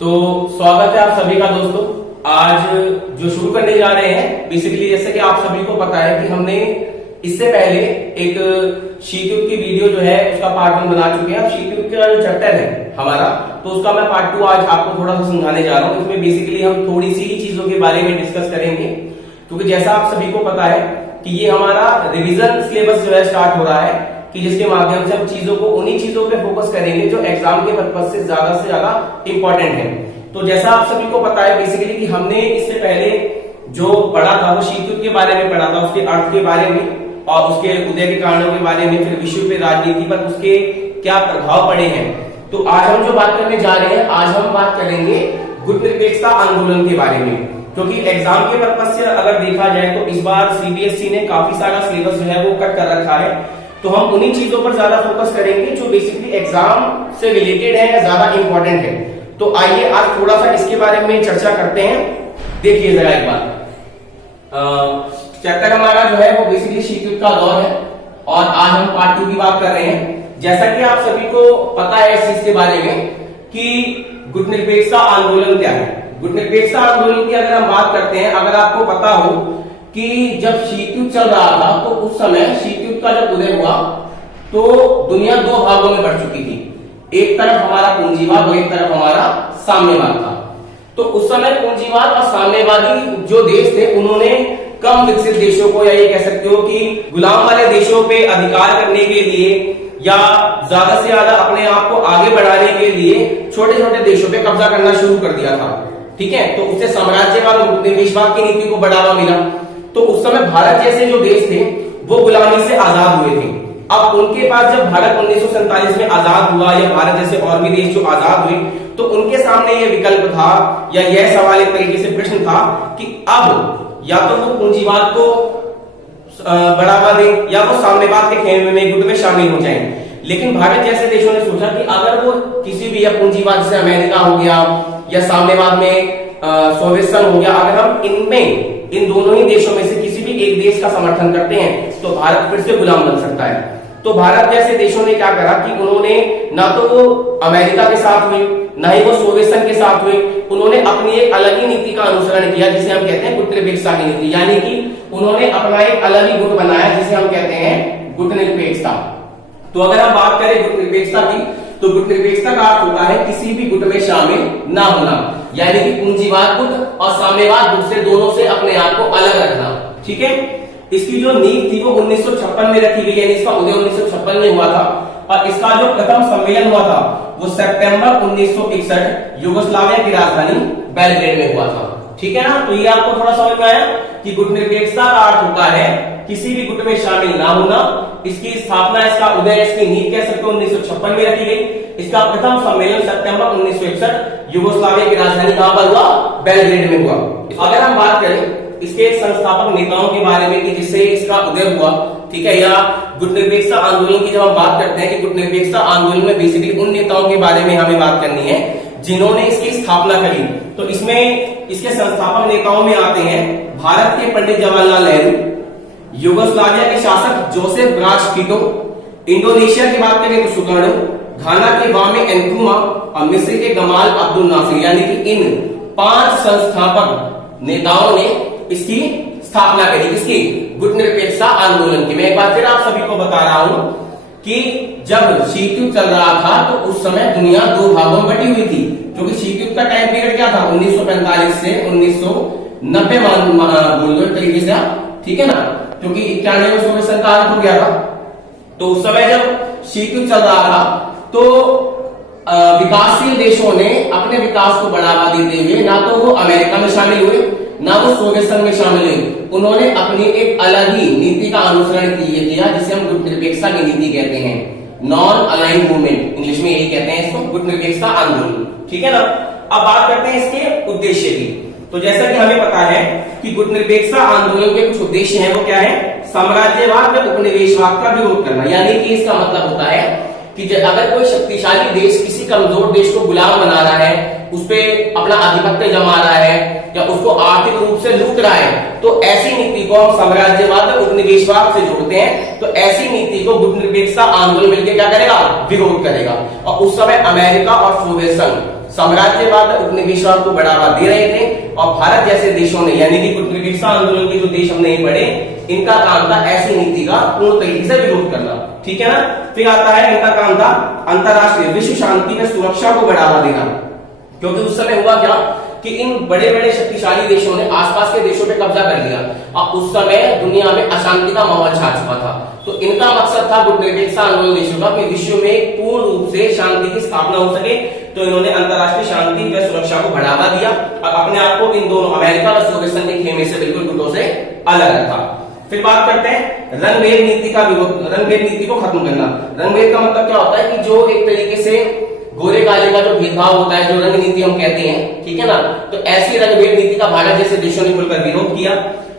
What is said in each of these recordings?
तो स्वागत है आप सभी का दोस्तों। आज जो शुरू करने जा रहे हैं, बेसिकली जैसे कि आप सभी को पता है कि हमने इससे पहले एक शीतयुग की वीडियो जो है उसका पार्ट 1 बना चुके हैं। अब शीतयुग का जो चैप्टर है हमारा, तो उसका मैं पार्ट 2 आज आपको थोड़ा सा समझाने जा रहा हूँ। इसमें बेसिकली हम थोड़ी सी ही चीजों के बारे में डिस्कस करेंगे, क्योंकि जैसा आप सभी को पता है कि ये हमारा रिविजन सिलेबस जो है स्टार्ट हो रहा है, कि जिसके माध्यम से हम चीजों को उन्हीं चीजों पे फोकस करेंगे जो एग्जाम के पर्पज से ज्यादा इंपॉर्टेंट है। तो जैसा आप सभी को पता है बेसिकली कि हमने इससे पहले जो पढ़ा था वो शीतयुग के बारे में पढ़ा था, उसके अर्थ के बारे में और उसके उदय के कारणों के बारे में, फिर विश्व पे राजनीति पर उसके क्या प्रभाव पड़े हैं। तो आज हम जो बात करने जा रहे हैं, आज हम बात करेंगे गुटनिरपेक्षता आंदोलन के बारे में, क्योंकि एग्जाम के पर्पज से अगर देखा जाए तो इस बार सीबीएसई ने काफी सारा सिलेबस जो है वो कट कर रखा है। तो हम उन्हीं चीजों पर ज्यादा फोकस करेंगे जो बेसिकली एग्जाम से रिलेटेड है या ज्यादा इंपॉर्टेंट है। तो आइए आज थोड़ा सा इसके बारे में चर्चा करते हैं। देखिए जरा एक बात, चैप्टर हमारा जो है वो बेसिकली शीतयुग का दौर है और आज हम पार्ट 2 की बात कर रहे हैं। जैसा कि आप सभी को पता है इस चीज के बारे में कि गुटनिरपेक्षता आंदोलन क्या है। गुटनिरपेक्षता आंदोलन की अगर हम बात करते हैं, अगर आपको पता हो कि जब शीतयुग चल रहा था तो उस समय शीतयुग का जब उदय हुआ तो दुनिया 2 भागों में बढ़ चुकी थी। एक तरफ हमारा पूंजीवाद और एक तरफ हमारा साम्यवाद था। तो उस समय पूंजीवाद और साम्यवादी जो देश थे उन्होंने कम विकसित देशों को, या ये कह सकते हो कि गुलाम वाले देशों पे अधिकार करने के लिए या ज्यादा से ज्यादा अपने आप को आगे बढ़ाने के लिए छोटे छोटे देशों पे कब्जा करना शुरू कर दिया था। ठीक है, तो उससे साम्राज्यवाद और उपनिवेशवाद की नीति को बढ़ावा मिला। तो उस समय भारत जैसे जो देश थे वो गुलामी से आजाद हुए थे। अब उनके पास जब भारत 1947 में आजाद हुआ, या भारत जैसे और भी देश जो आजाद हुए, तो उनके सामने ये विकल्प था या यह सवाल एक तरीके से प्रश्न था कि अब या तो वो पूंजीवाद को बढ़ावा दें या वो साम्यवाद के खेल में गुट में शामिल हो जाएं। लेकिन भारत जैसे देशों ने सोचा कि अगर वो किसी भी, या पूंजीवाद से अमेरिका हो गया या साम्यवाद में सोवियत संघ हो गया, अगर हम इनमें इन दोनों ही देशों में से किसी भी एक देश का समर्थन करते हैं तो भारत फिर से गुलाम बन सकता है। तो भारत जैसे देशों ने क्या करा कि उन्होंने ना तो वो अमेरिका के साथ हुए, ना ही वो सोवियत संघ के साथ हुए, उन्होंने अपनी एक अलग ही नीति का अनुसरण किया जिसे हम कहते हैं गुटनिरपेक्षता की नीति। यानी कि उन्होंने अपना एक अलग ही गुट बनाया जिसे हम कहते हैं गुटनिरपेक्षता। तो अगर हम बात करें गुटनिरपेक्षता की, तो गुटनिरपेक्षता का अर्थ होता है किसी भी गुट में शामिल ना होना, यानी कि पूंजीवाद गुट और साम्यवाद गुट से दोनों से अपने आप को अलग रखना। ठीक है, इसकी जो नींव थी वो 1956 में रखी गई, यानी इसका उदय 1956 में हुआ था और इसका जो प्रथम सम्मेलन हुआ था वो सितंबर 1961 यूगोस्लाविया की राजधानी बेलग्रेड में हुआ था। ठीक है ना, तो ये आपको थोड़ा समझ में आया कि गुटनिरपेक्षता का अर्थ होता है किसी भी गुट में शामिल ना होना। इसकी स्थापना, इसका उदय, इसकी नींव कह सकते हो 1956 में रखी गई। इसका प्रथम सम्मेलन सितंबर 1961 यूगोस्लाविया की राजधानी कहां पर हुआ? बेलग्रेड में हुआ। अगर हम बात करें इसके संस्थापक नेताओं के बारे में कि जिससे इसका उदय हुआ, ठीक है, या गुटनिरपेक्षता आंदोलन की जब हम बात करते हैं कि गुटनिरपेक्षता आंदोलन में बेसिकली उन नेताओं के बारे में हमें बात करनी है जिन्होंने इसकी स्थापना करी। तो इसमें इसके संस्थापक नेताओं में आते हैं भारत के पंडित जवाहरलाल नेहरू, यूगोस्लाविया के शासक जोसेफ ब्राज टिटो, इंडोनेशिया की बात करें तो सुकर्णो, घाना के वामे एनक्रुमा और मिस्र के गमाल अब्दुल नासिर। यानी कि इन 5 संस्थापक नेताओं ने इसकी स्थापना करी, इसकी गुटनिरपेक्षता आंदोलन की। मैं एक बार फिर आप सभी को बता रहा हूं कि जब शीतयुग चल रहा था तो उस समय दुनिया 2 भागों में बटी हुई थी, क्योंकि शीतयुग का टाइम पीरियड क्या था? 1945 से 1990 बोल दो तरीके से, ठीक है ना, क्योंकि 91 में सोवियत संघ का अंत हो गया था। तो उस समय जब शीतयुग चल रहा था तो विकासशील देशों ने अपने विकास को बढ़ावा देते हुए ना तो वो अमेरिका में शामिल हुए ना वो सोवियत संघ में शामिल हुए, उन्होंने अपनी एक अलग ही नीति का अनुसरण किया जिसे हम गुटनिरपेक्षता की नीति कहते हैं, नॉन अलाइंड मूवमेंट, इंग्लिश में यही कहते हैं इसको, गुटनिरपेक्षता आंदोलन। ठीक है ना, अब बात करते हैं इसके उद्देश्य की। तो जैसा कि हमें पता है कि गुटनिरपेक्षता आंदोलन के कुछ उद्देश्य हैं, वो क्या है? साम्राज्यवाद या उपनिवेशवाद का विरोध करना। यानी कि इसका मतलब होता है कि अगर कोई शक्तिशाली देश किसी कमजोर देश को गुलाम बना रहा है, उस पे अपना आधिपत्य जमा रहा है या उसको आर्थिक रूप से लूट रहा है, तो ऐसी नीति को हम साम्राज्यवाद और उपनिवेशवाद से जोड़ते हैं। तो ऐसी नीति को गुटनिरपेक्षता आंदोलन मिलकर क्या करेगा? विरोध करेगा। और उस समय अमेरिका और सोवियत संघ साम्राज्यवाद उपनिवेशवाद को बढ़ावा दे रहे थे और भारत जैसे देशों ने यानी कि उपनिवेश आंदोलन के जो देश हमने पढ़े, इनका काम था ऐसी नीति का पूर्ण तरीके से विरोध करना, ठीक है ना। फिर आता है इनका काम था अंतरराष्ट्रीय विश्व शांति में सुरक्षा को बढ़ावा देना, क्योंकि उस समय हुआ क्या कि इन बड़े बड़े शक्तिशाली देशों ने आसपास के देशों पे कब्जा कर लिया और उस समय दुनिया में अशांति का माहौल छा चुका था। तो इनका मकसद था गुटनिरपेक्ष आंदोलन देशों का कि विश्व में पूर्ण रूप से शांति की स्थापना हो सके। तो इन्होंने अंतरराष्ट्रीय शांति व सुरक्षा को बढ़ावा दिया और अपने आप को इन दोनों अमेरिका व सोवियत संघ के खेमे से बिल्कुल गुटों से अलग रखा। फिर बात करते हैं रंगभेद नीति का विरोध, रंगभेद नीति को खत्म करना। रंगभेद का मतलब क्या होता है कि जो एक तरीके से गोरे काले का जो भेदभाव होता है, जो रंग नीति हम कहते हैं, ठीक है ना। तो ऐसी रंगभेद नीति का भारत जैसे देशों ने खुलकर विरोध किया।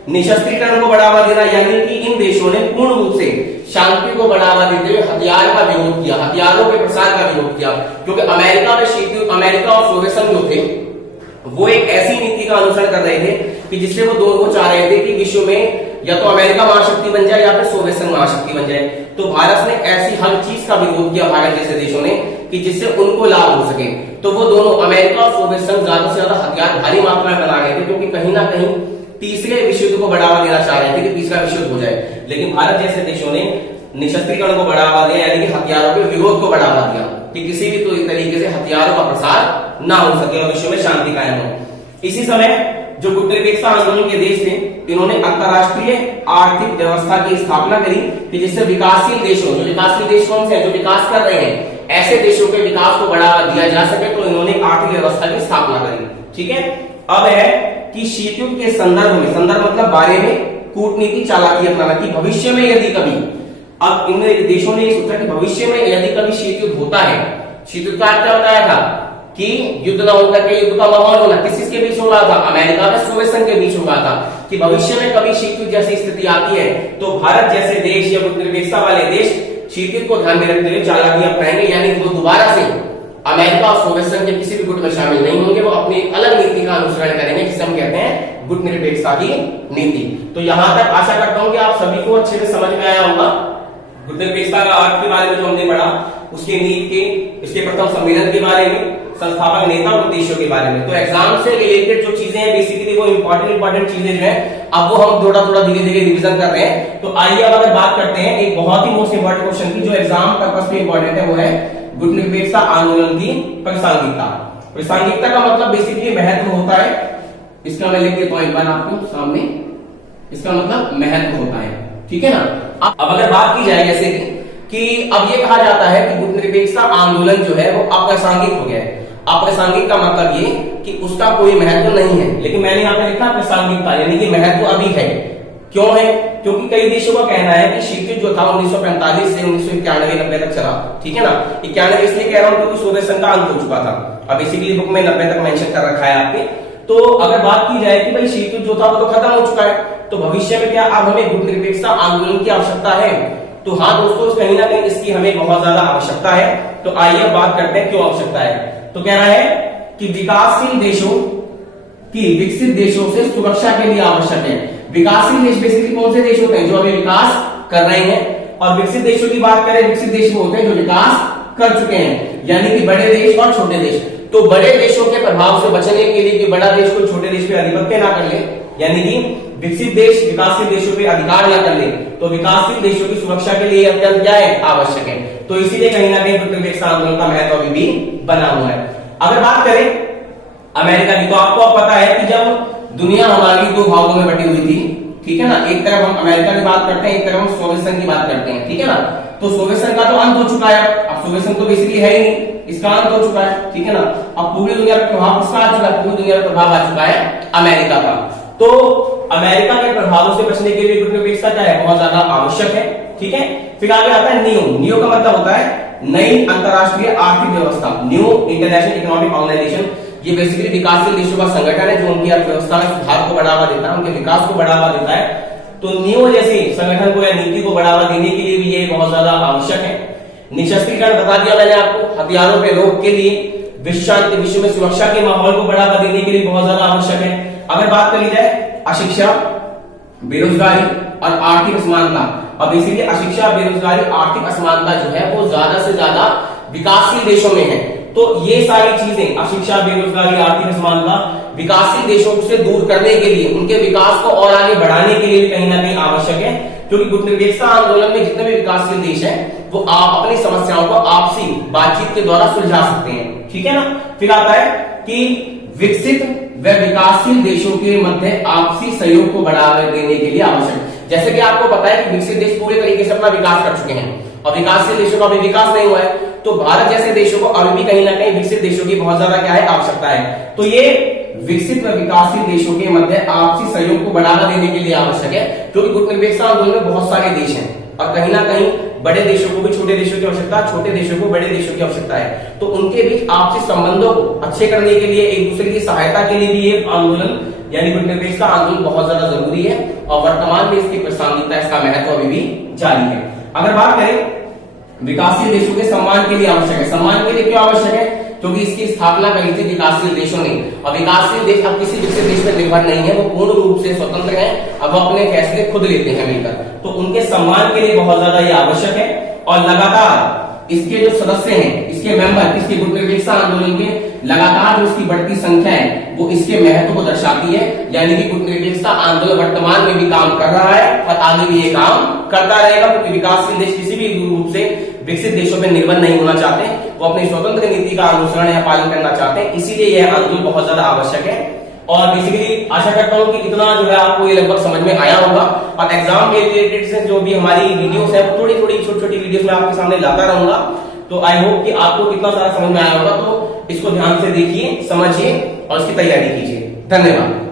निशस्त्रीकरण को बढ़ावा देना, यानी कि इन देशों ने पूर्ण रूप से शांति को बढ़ावा देते हुए हथियार का विरोध किया, हथियारों के प्रसार का विरोध किया, क्योंकि अमेरिका और सोवियत संघ जो थे वो एक ऐसी नीति का अनुसरण कर रहे थे कि जिससे वो दोनों चाह रहे थे कि विश्व में या तो अमेरिका महाशक्ति बन जाए या फिर सोवियत संघ महाशक्ति बन जाए। तो भारत ने ऐसी हर चीज का विरोध किया, भारत जैसे देशों ने, कि जिससे उनको लाभ हो सके। तो वो दोनों अमेरिका और सोवियत संघ ज्यादा से ज्यादा हथियार भारी मात्रा में बना रहे थे, क्योंकि कहीं ना कहीं तीसरे विश्व युद्ध को बढ़ावा देना चाह रहे थे कि तीसरा विश्व युद्ध हो जाए। लेकिन भारत जैसे देशों ने निशस्त्रीकरण को बढ़ावा दिया, यानी कि हथियारों के विरोध को बढ़ावा दिया कि किसी भी तो तरीके से हथियारों का प्रसार ना हो सके और विश्व में शांति कायम हो। इसी समय जो गुटनिरपेक्ष आंदोलन के देश थे, इन्होंने अंतरराष्ट्रीय आर्थिक व्यवस्था की स्थापना करी कि जिससे विकासशील देशों, जो विकासशील देश कौन से हैं, जो विकास कर रहे हैं, ऐसे देशों के विकास को बढ़ावा दिया जा सके। तो इन्होंने आर्थिक व्यवस्था की स्थापना करी, ठीक है। अब है कि शीत युद्ध के संदर्भ में, संदर्भ मतलब बारे में, कूटनीति चालाकी अपनाना कि भविष्य में यदि कभी, अब इन देशों ने ये सोचा कि भविष्य में यदि कभी शीत युद्ध होता है, शीत युद्ध का अर्थ क्या बताया था कि युद्ध न होकर के युद्ध का माहौल होना, किसके बीच हो रहा था, अमेरिका व सोवियत संघ के बीच हो रहा था, कि भविष्य में कभी शीत युद्ध जैसी स्थिति आती है तो भारत जैसे देश या गुटनिरपेक्षता वाले देश शीत युद्ध को ध्यान में रखते हुए चालाकी अपनाएंगे, यानी वो दोबारा से अमेरिका और सोवियत संघ के किसी भी गुट में शामिल नहीं होंगे, वो अपनी अलग नीति का अनुसरण करेंगे, जिसे हम कहते हैं गुटनिरपेक्षता की नीति। तो यहां तक आशा करता हूं कि आप सभी को अच्छे से समझ में आया होगा गुटनिरपेक्षता का अर्थ के बारे में जो हमने पढ़ा, उसके नीति के, इसके प्रथम सम्मेलन के बारे में, संस्थापक नेता और उद्देश्यों के बारे में। तो एग्जाम से रिलेटेड जो चीजें हैं बेसिकली वो इंपॉर्टेंट चीजें जो है अब वो हम थोड़ा धीरे धीरे रिवीजन कर रहे हैं। तो आइए अब अगर बात करते हैं एक बहुत ही मोस्ट इंपॉर्टेंट क्वेश्चन की, जो एग्जाम पर्पस पे इंपॉर्टेंट है, वो है गुटनिरपेक्षता आंदोलन की प्रासंगिकता। प्रासंगिकता का मतलब बेसिकली महत्व होता है, इसका मैं लिख देता हूं एक बार आपको सामने, इसका मतलब महत्व होता है, ठीक है ना। अब अगर बात की जाए जैसे कि अब ये कहा जाता है कि गुटनिरपेक्षता आंदोलन जो है वो अप्रासंगिक हो गया है। अप्रासंगिक का मतलब ये कि उसका कोई महत्व नहीं है, लेकिन मैंने यहाँ पे लिखा प्रासंगिकता, यानी कि महत्व अभी है। क्यों है? क्योंकि कई देशों का कहना है कि शीत युद्ध जो था 1945 से 1991-90 तक चला, ठीक है ना। 91 इसलिए कह रहा हूं क्योंकि सोवियत संघ का अंत हो चुका था। अब बेसिकली बुक में 90 तक मेंशन कर रखा है आपके। तो अगर बात की जाए कि भाई शीत युद्ध जो था वो तो खत्म हो चुका है, तो भविष्य में क्या अब हमें गुटनिरपेक्षता आंदोलन की आवश्यकता है? तो हाँ दोस्तों, कहीं ना कहीं इसकी हमें बहुत ज्यादा आवश्यकता है। तो आइए बात करते हैं क्यों आवश्यकता है। तो कह रहा है कि विकासशील देशों की विकसित देशों से सुरक्षा के लिए आवश्यक है। विकासशील देश बेसिकली कौन से देश होते हैं? जो अभी विकास कर रहे हैं। और विकसित देशों की बात करें, विकसित देश वो होते हैं जो विकास कर चुके हैं, यानी कि बड़े देश और छोटे देश। तो बड़े देशों के प्रभाव से बचने के लिए कि बड़ा देश कोई छोटे देश पे आधिपत्य ना कर ले, यानी कि विकसित देश विकासशील देशों पे अधिकार ना कर ले, तो विकासशील देशों की सुरक्षा के लिए अत्यंत क्या है? आवश्यक है। तो इसीलिए कहीं ना कहीं गुटनिरपेक्षता आंदोलन का महत्व अभी भी बना हुआ है। अगर बात करें अमेरिका की, तो आपको पता है कि जब दुनिया हमारी दो भागों में बटी हुई थी, ठीक है ना, एक तरफ हम अमेरिका की बात करते हैं, एक तरफ हम सोवियत संघ की बात करते हैं, ठीक है ना। तो सोवियत संघ का तो अंत हो चुका है, अब सोवियत संघ तो बेसिकली है ही नहीं, इसका अंत हो चुका है, ठीक है ना। अब पूरी दुनिया पर प्रभाव किसका आ चुका है? पूरी दुनिया पर प्रभाव आ चुका है अमेरिका का। तो अमेरिका के प्रभावों से बचने के लिए गुटनिरपेक्षता क्या है? बहुत ज्यादा आवश्यक है, ठीक है। फिर आगे आता है नियो। नियो का मतलब होता है नई अंतरराष्ट्रीय आर्थिक व्यवस्था, न्यू इंटरनेशनल इकोनॉमिक ऑर्गेनाइजेशन। ये बेसिकली विकासशील देशों का संगठन है जो उनकी अर्थव्यवस्था में सुधार को बढ़ावा देता है, उनके विकास को बढ़ावा देता है। तो नियो जैसे संगठन को या नीति को बढ़ावा देने के लिए भी ये बहुत ज्यादा आवश्यक है। निशस्त्रीकरण बता दिया मैंने आपको, हथियारों पे रोक के लिए, विश्व शांति, विश्व में सुरक्षा के माहौल को बढ़ावा देने के लिए बहुत ज्यादा आवश्यक है। अगर बात करी जाए अशिक्षा, बेरोजगारी और आर्थिक असमानता, अब इसीलिए अशिक्षा, बेरोजगारी, आर्थिक असमानता जो है वो ज्यादा से ज्यादा विकासशील देशों में है। तो ये सारी चीजें अशिक्षा, बेरोजगारी, आर्थिक असमानता विकासशील देशों से दूर करने के लिए, उनके विकास को और आगे बढ़ाने के लिए कहीं ना कहीं आवश्यक है, क्योंकि गुटनिरपेक्षता आंदोलन में जितने भी विकासशील देश हैं वो आप अपनी समस्याओं को आपसी बातचीत के द्वारा सुलझा सकते हैं। ठीक है ना। फिर आता है कि विकसित व विकासशील देशों के मध्य आपसी सहयोग को बढ़ावा देने के लिए आवश्यक। जैसे कि आपको पता है कि विकसित देश पूरे तरीके से अपना विकास कर चुके हैं और विकासशील देशों का अभी विकास नहीं हुआ है, तो भारत जैसे देशों को अभी भी कहीं ना कहीं विकसित देशों की बहुत ज्यादा क्या है, आवश्यकता है। तो ये विकसित व विकासशील देशों के मध्य आपसी सहयोग को बढ़ावा देने के लिए आवश्यक है, क्योंकि गुटनिरपेक्षता आंदोलन में बहुत सारे देश हैं और कहीं ना कहीं बड़े देशों को भी छोटे देशों की आवश्यकता, छोटे देशों को बड़े देशों की आवश्यकता है। तो उनके बीच आपसी संबंधों को अच्छे करने के लिए, एक दूसरे की सहायता के लिए भी ये आंदोलन यानी गुटनिरपेक्षता आंदोलन बहुत ज्यादा जरूरी है और वर्तमान में इसकी प्रासंगिकता, इसका महत्व अभी भी जारी है। अगर बात करें विकासशील देशों के सम्मान के लिए आवश्यक है। सम्मान के लिए क्यों आवश्यक है? क्योंकि इसकी स्थापना करी थी विकासशील देशों ने, और विकासशील देश अब किसी विकसित देश पर निर्भर नहीं है, वो पूर्ण रूप से स्वतंत्र हैं, अब वो अपने फैसले खुद लेते हैं मिलकर। तो उनके सम्मान के लिए बहुत ज्यादा ये आवश्यक है और लगातार इसके जो सदस्य हैं, इसके मेंबर, इसके गुटनिरपेक्षता आंदोलन के लगातार जो इसकी बढ़ती संख्या है वो इसके महत्व को दर्शाती है। यानी कि गुटनिरपेक्षता आंदोलन वर्तमान में भी काम कर रहा है और आगे भी ये काम करता रहेगा, क्योंकि विकासशील देश किसी भी रूप से विकसित देशों पर निर्भर नहीं होना चाहते, वो अपनी स्वतंत्र नीति का अनुसरण या पालन करना चाहते हैं। इसीलिए यह आंदोलन बहुत ज्यादा आवश्यक है। और बेसिकली आशा करता हूं कि इतना जो है आपको ये लगभग समझ में आया होगा, और एग्जाम के रिलेटेड से जो भी हमारी वीडियोस है वो थोड़ी थोड़ी छोटी छोटी वीडियोस में आपके सामने लाता रहूंगा। तो आई होप कि आपको कितना सारा समझ में आया होगा। तो इसको ध्यान से देखिए, समझिए और इसकी तैयारी कीजिए। धन्यवाद।